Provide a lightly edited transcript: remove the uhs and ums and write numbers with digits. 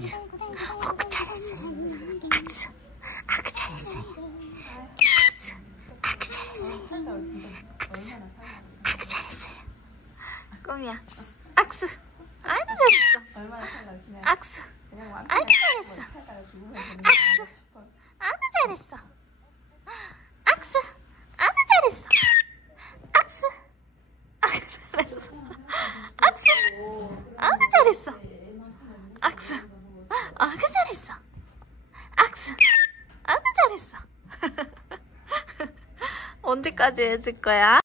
악수. 잘했어요. 악수. 잘했어요. 악수. 잘했어요. 악수. 잘했어요. 꿈이야. 악수. 아이고 잘했어. 악수. 아이고 잘했어. 악수. 아이고 잘했어. 악수. 아이고 잘했어. 악수. 아이고 잘했어. 악수. 아이고 잘했어. 악수. 아이고 잘했어. 악수. 아이고 잘했어. 언제까지 해줄 거야?